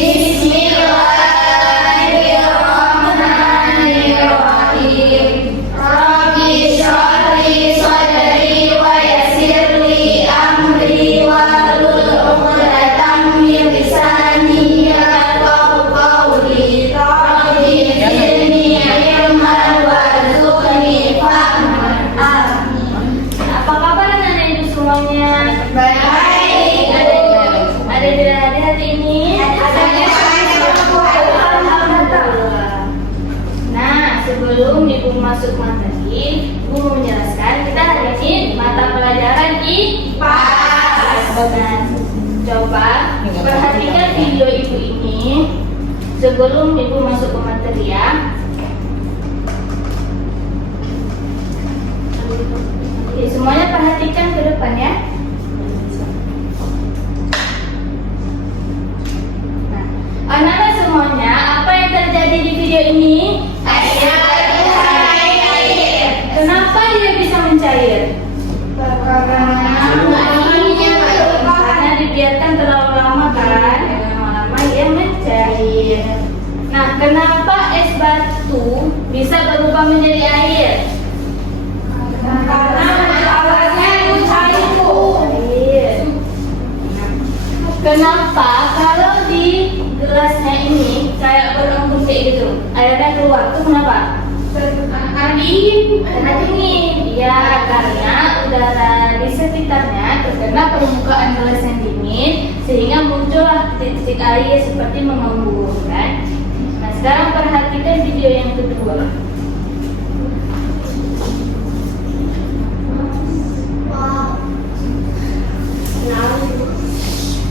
Bismillahirrahmanirrahim. Rabbi shrah li sadri wa yassir li amri wahlul 'uqdatam min lisani yafqahu qawli. Rabbi zidni ilman warzuqni fahman. Amin. Apa kabar anak-anak ibu semuanya? Baik. Ada yang tidak hadir hari ini? Nah, sebelum ibu masuk materi, ibu mau menjelaskan kita hari ini mata pelajaran IPA. Nah, coba perhatikan video ibu ini sebelum ibu masuk ke materi ya. Oke, semuanya perhatikan ke depan ya. Nah, anak-anak semuanya, apa yang terjadi di video ini? Kenapa dia bisa mencair? Karena dibiarkan terlalu lama kan, lama-lama dia mencair. Nah, kenapa es batu bisa berubah menjadi air? Karena awalnya mencair. Kenapa kalau di gelasnya ini kayak berembun kayak gitu, airnya keluar tuh kenapa? Karena dingin. Ya, karena udara di sekitarnya terkena permukaan gelas yang dingin sehingga muncullah titik-titik air seperti mengembun kan. Nah, sekarang perhatikan video yang kedua.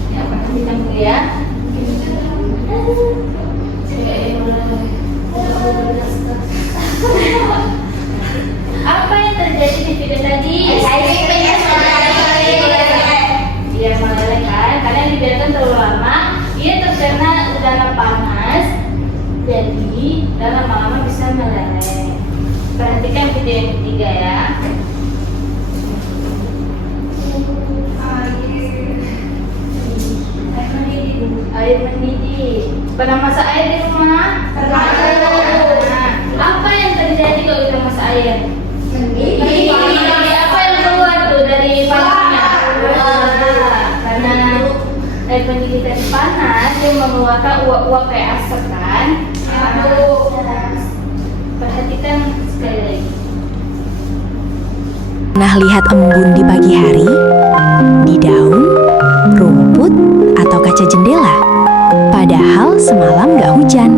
Ya, perhatikan dulu ya. Apa yang terjadi di video tadi? Dia meleleh kan, karena dibiarkan terlalu lama, dia terkena udara panas, jadi dan lama-lama bisa meleleh. Perhatikan video yang ketiga ya. Air mendidih. Pernah masak air di rumah? Pernah. Nah, apa yang terjadi kalau kita masak air? Mendidih. Apa yang keluar tuh dari panasnya? Karena air mendidih tadi panas, dia mengeluarkan uap-uap kayak asap kan? Perhatikan sekali lagi. Pernah lihat embun di pagi hari? Di daun, rumput, atau kaca jendela? Padahal semalam gak hujan.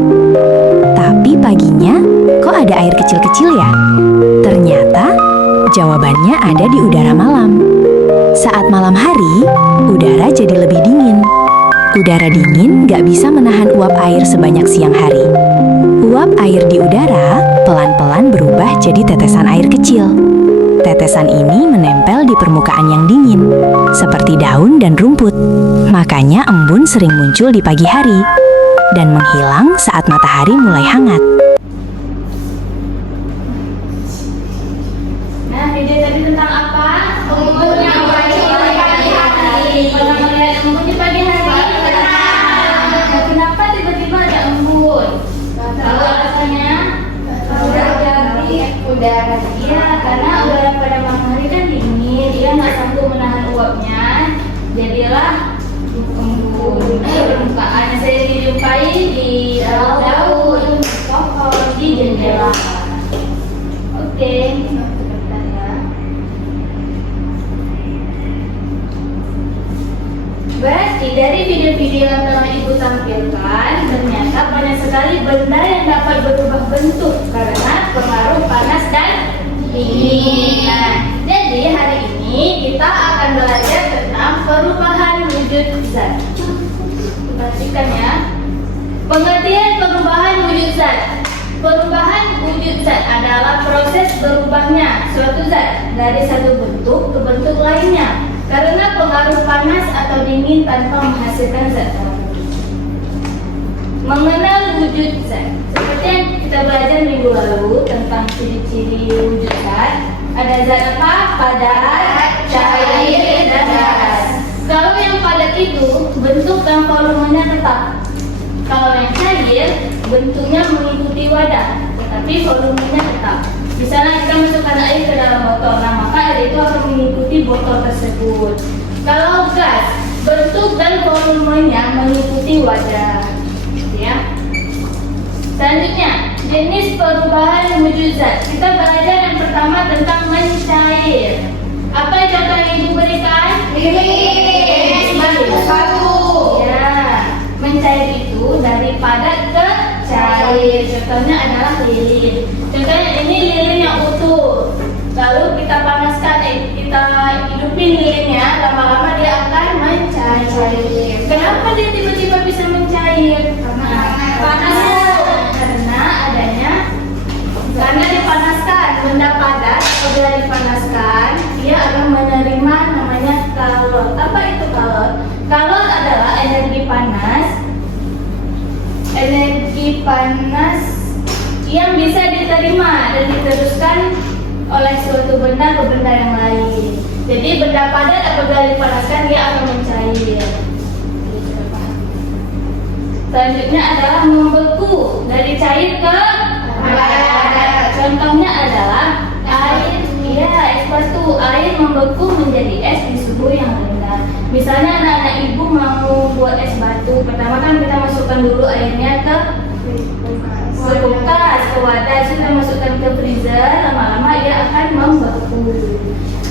Tapi paginya kok ada air kecil-kecil ya? Ternyata jawabannya ada di udara malam. Saat malam hari, udara jadi lebih dingin. Udara dingin gak bisa menahan uap air sebanyak siang hari. Uap air di udara pelan-pelan berubah jadi tetesan air kecil. Tetesan ini menempel di permukaan yang dingin, seperti daun dan rumput. Makanya embun sering muncul di pagi hari dan menghilang saat matahari mulai hangat. Nah, video tadi tentang apa? Embun yang muncul di pagi hari. Pernah melihat embun di pagi hari? Nah, kenapa tiba-tiba ada embun? Tahu alasannya? Udara. Iya, karena udara pada malam hari kan dingin, dia nggak sanggup menahan uapnya, jadilah embun. Permukaan yang saya dijumpai di daun, pohon, di jendela. Oke, sebentar ya. Berarti dari video-video yang telah ibu tampilkan, ternyata banyak sekali benda yang dapat berubah bentuk karena pengaruh panas dan dingin. Nah, jadi hari ini kita akan belajar tentang perubahan wujud zat. Perhatikan ya. Pengertian perubahan wujud zat. Perubahan wujud zat adalah proses berubahnya suatu zat dari satu bentuk ke bentuk lainnya karena pengaruh panas atau dingin tanpa menghasilkan zat baru. Mengenal wujud zat. Seperti yang kita belajar minggu lalu tentang ciri-ciri wujud zat. Ada zat apa? Padat, cair, dan gas. Kalau yang padat itu bentuk dan volumenya tetap. bentuknya mengikuti wadah, tetapi volumenya tetap. Misalnya kita masukkan air ke dalam botol, nah maka air itu akan mengikuti botol tersebut. Kalau gas, bentuk dan volumenya mengikuti wadah. Ya. Selanjutnya, jenis perubahan wujud zat. Kita belajar yang pertama tentang mencair. Apa contoh yang Ibu berikan? Ya, mencair itu dari padat ke cair. Contohnya adalah lilin. Contohnya ini lilin yang utuh. Lalu kita panaskan, kita hidupin lilinnya, lama-lama dia akan mencair. Kenapa dia tiba-tiba bisa mencair? Karena dipanaskan, benda padat apabila dipanaskan dia akan menerima namanya kalor. Apa itu kalor? Kalor adalah energi panas yang bisa diterima dan diteruskan oleh suatu benda ke benda yang lain. Jadi benda padat apabila dipanaskan dia akan mencair. Selanjutnya adalah membeku, dari cair ke padat. Contohnya adalah air, es batu. Air membeku menjadi es di suhu yang rendah. Misalnya anak-anak ibu mau buat es batu, pertama kan kita masukkan dulu airnya ke kulkas, ke wadah, kita masukkan ke freezer, lama-lama dia akan membeku.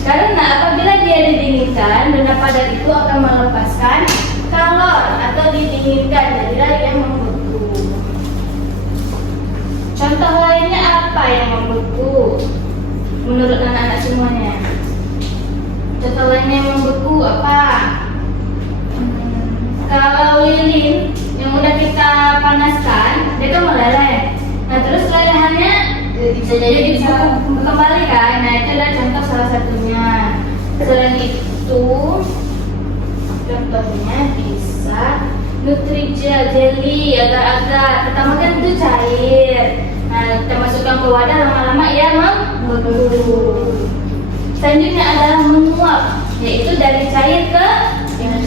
Karena apabila dia didinginkan, benda padat itu akan melepaskan kalor atau didinginkan, jadilah yang membeku. Contoh lainnya apa yang membeku? Menurut anak-anak semuanya. Contoh lainnya yang membeku apa? Kalau lilin yang udah kita panaskan, dia kan meleleh. Nah terus lelehannya jadi kembali kan? Nah itu adalah contoh salah satunya. Selain itu, contohnya bisa Nutrijel, jelly, agar-agar. Pertama kan itu cair. Nah, kita masukkan ke wadah, lama-lama ia membeku. Selanjutnya adalah menguap, yaitu dari cair ke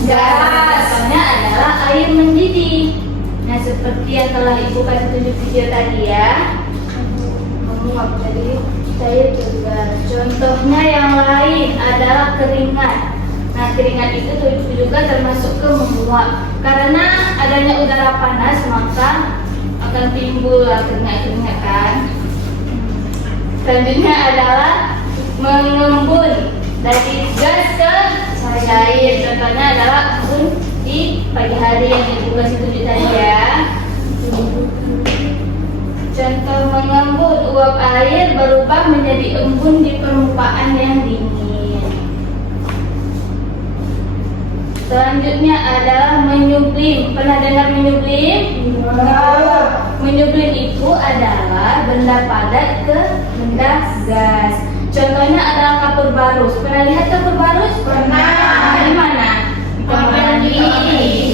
gas. Contohnya adalah air mendidih. Nah, seperti yang telah Ibu kasih tunjuk video tadi ya. Menguap dari cair ke gas. Contohnya yang lain adalah keringat. Nah, keringat itu juga termasuk ke menguap. Karena adanya udara panas, maka akan timbul keringat-keringat kan. Selanjutnya adalah mengembun dari gas ke cair. Contohnya adalah embun di pagi hari yang Ibu kasih tunjuk tadi ya. Contoh mengembun, uap air berubah menjadi embun di permukaan yang dingin. Selanjutnya adalah menyublim. Pernah dengar menyublim? Menyublim itu adalah benda padat ke benda gas. Contohnya adalah kapur barus. Pernah lihat kapur barus? Pernah. Di mana?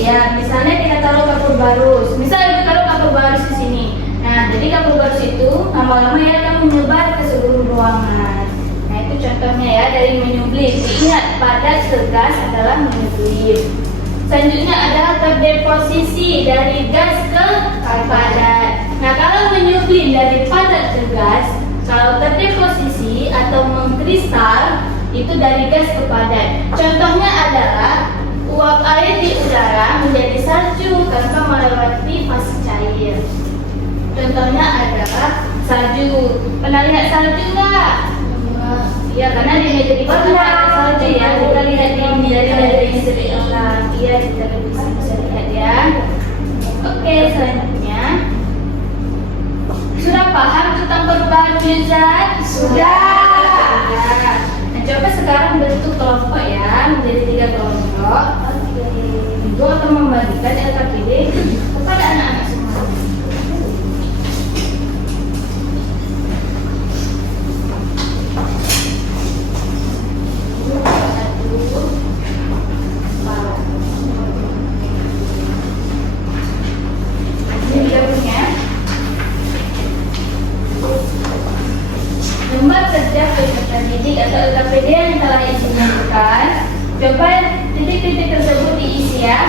Ya, misalnya kita taruh kapur barus. Misalnya kita taruh kapur barus di sini. Nah, jadi kapur barus itu lama-lama ya akan menyebar ke seluruh ruangan. Nah, itu contohnya ya dari menyublim. Ingat, padat ke gas adalah menyublim. Selanjutnya adalah terdeposisi dari gas ke padat. Nah, kalau menyublim dari padat ke gas, kalau terdeposisi atau mengkristal itu dari gas ke padat. Contohnya adalah uap air di udara menjadi salju tanpa melewati fase cair. Contohnya adalah salju. Pernah lihat salju nggak? Ya, karena di meja di bawah ada salju ya. Kita lihat dari seri elang. Iya, kita bisa lihat ya. Oke, selanjutnya. Sudah paham tentang perubahan wujud zat? Sudah. Nah, coba sekarang bentuk kelompok ya, menjadi 3 kelompok. Ibu akan membagikan LKPD kepada anak-anak semua. Lembar kerja peserta didik atau LKPD yang telah disampaikan, coba titik-titik tersebut diisi ya.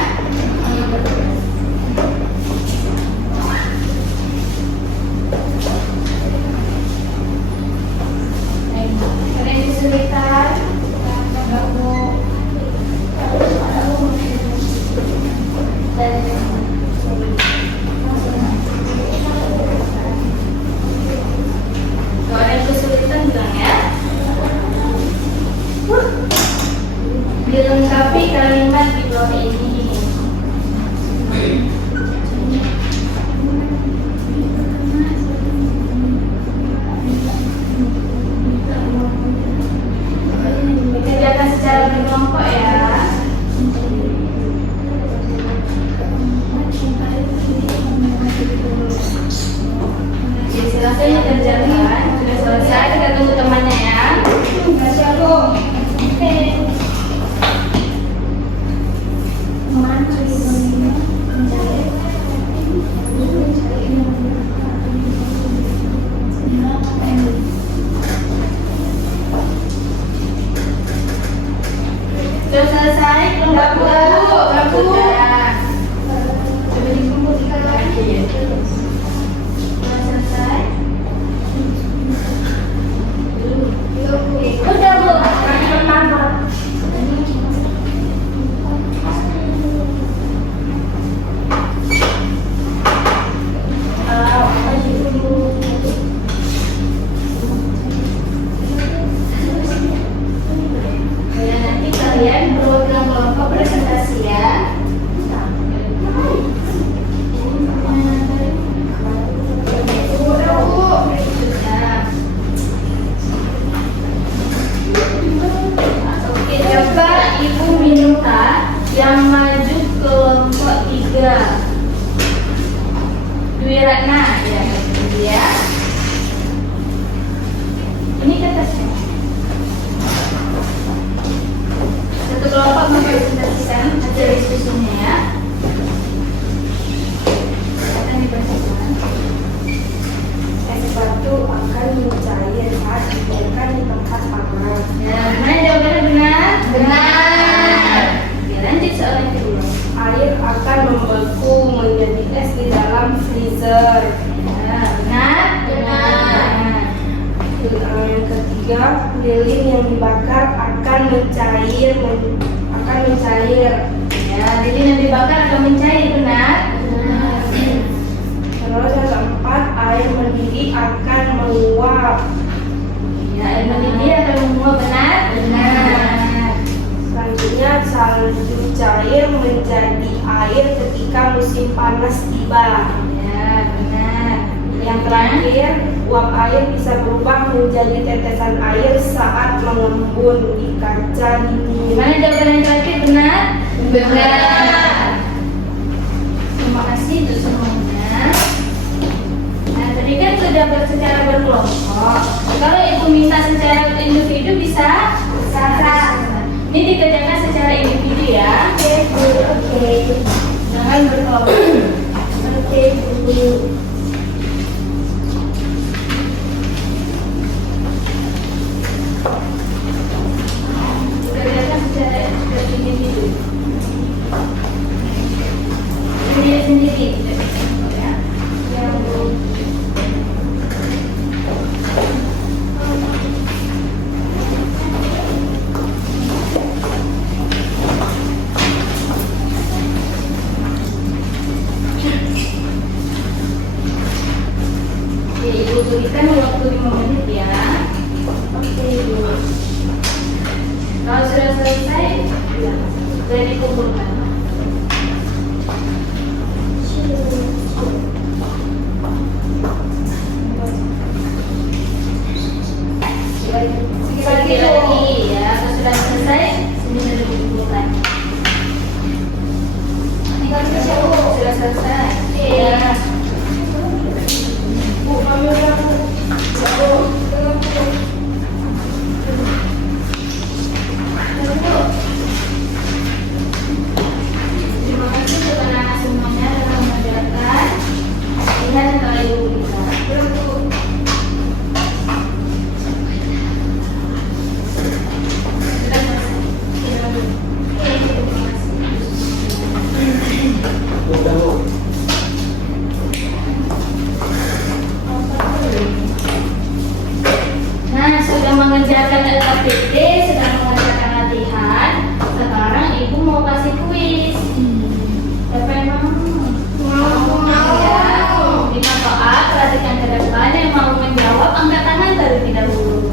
Selesai. Udah Bu. Ya, nanti kalian buat kelompok presentasi ya. Oke, coba Ibu minta yang maju ke kelompok 3. Dwi Ratna ya. Ini kertasnya. Satu kelompok mempresentasikan hasil diskusinya ya. Akan dibacakan. Es batu akan mencair saat dibiarkan di tempat panas. Ya, mana jawabannya benar? Benar. Oke, lanjut soal yang kedua. Air akan membeku menjadi es di dalam freezer. Ya, benar? Benar. Yang ketiga, lilin yang dibakar akan mencair. Ya, lilin yang dibakar akan mencair, benar? Benar. Terus yang keempat, air mendidih akan menguap. Ya, air mendidih akan menguap, benar? Benar. Selanjutnya, salju cair menjadi air ketika musim panas tiba. Ya, benar. Yang terakhir, uap air bisa berubah menjadi tetesan air saat mengembun di kaca dinding. Mana jawaban yang terakhir, benar? Benar. Terima kasih untuk semuanya. Nah, tadi kan sudah secara berkelompok. Kalau Ibu minta secara individu bisa? Bisa. Ini dikerjakan secara individu ya. Oke, Bu. Oke. Jangan berkelompok. Oke, Bu. Dikerjakan secara individu. Sendiri-sendiri. Ya. Yang Ibu berikan waktu 5 menit ya. Oke, Bu. Kalau sudah selesai, sudah dikumpulkan. Sekali lagi ya, kalau sudah selesai, sini sudah dikumpulkan. Sudah selesai. Ya. Bu, kami udah Bu. Terima kasih kepada semuanya telah mengerjakan. Lihat kalau Ibu bisa. Nah, sudah mengerjakan LKPD, sedang mengerjakan latihan. Sekarang Ibu mau kasih kuis. Siapa yang mau? Mau ya. Lima soal, perhatikan ke depan. Yang mau menjawab, angkat tangan terlebih dahulu.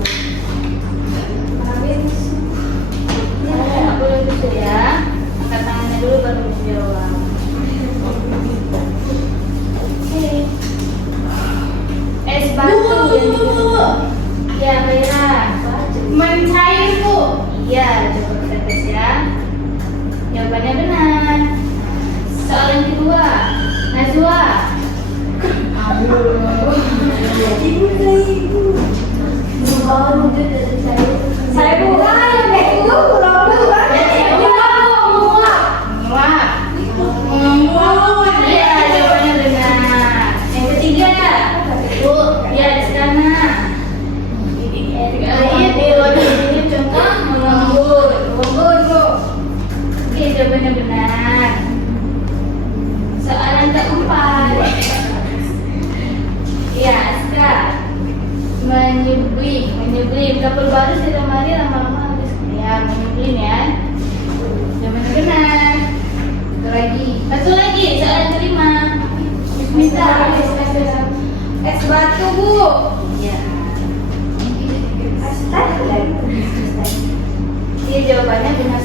Nggak boleh gitu ya. Angkat tangannya dulu baru menjawab. Oke. Es batu yang ya, Baira. Mencair, Bu. Iya, coba kita tes ya. Jawabannya benar. Soal yang kedua, Najwa. Ibu. Baru dia dari saya. Saya bukan, Bu. Iya, jawabannya benar. Yang ketiga, Bu, ya di sana. Iya, di wajah ini contoh mengembun. Mengembun, Bu. Oke, jawabannya benar. Soalan keempat. menyebelin. Kapal baru di lemari lama-lama habis. Ya, menyebelin ya. Yang benar. Satu lagi, soalan kelima. Minta Es batu, Bu. Ya. Astaga. Jadi jawabannya benar